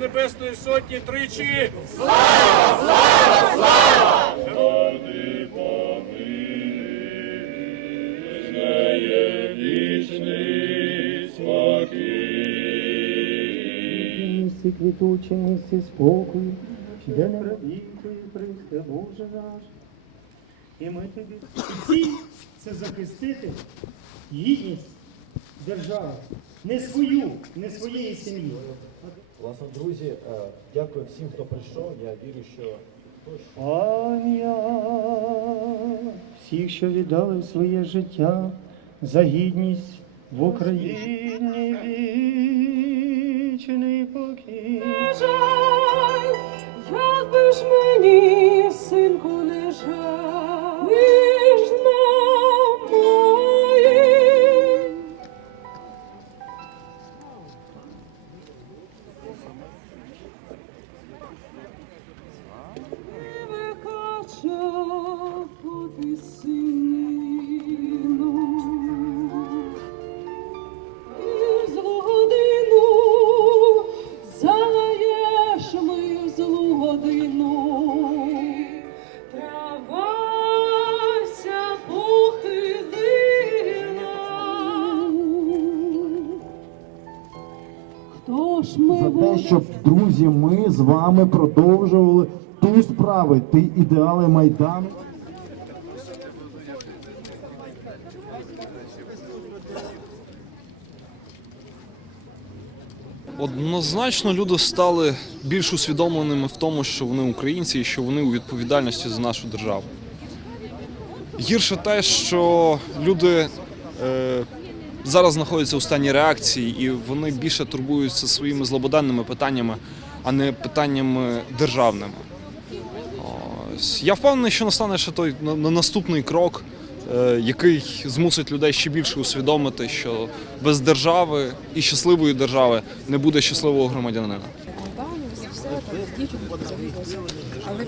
Небесної Сотні тричі. слава! Слава! Роди Місці квітучі, місці спокою, де не радійкою Христе Боже наш. І ми тобі ціль це захистити гідність держави, не свою, не своєї сім'ї. Власне, друзі, е, дякую всім, хто прийшов. Я вірю, що Пам'ять всіх, що віддали своє життя за гідність в Україні за те, щоб друзі, ми з вами продовжували ту справу, ті ідеали майдану. Однозначно люди стали більш усвідомленими в тому, що вони українці і що вони у відповідальності за нашу державу. Гірше те, що люди е, зараз знаходяться у стані реакції, і вони більше турбуються своїми злободенними питаннями, а не питаннями державними. Ось. Я впевнений, що настане ще той на- на- наступний крок, е, який змусить людей ще більше усвідомити, що без держави і щасливої держави не буде щасливого громадянина. Але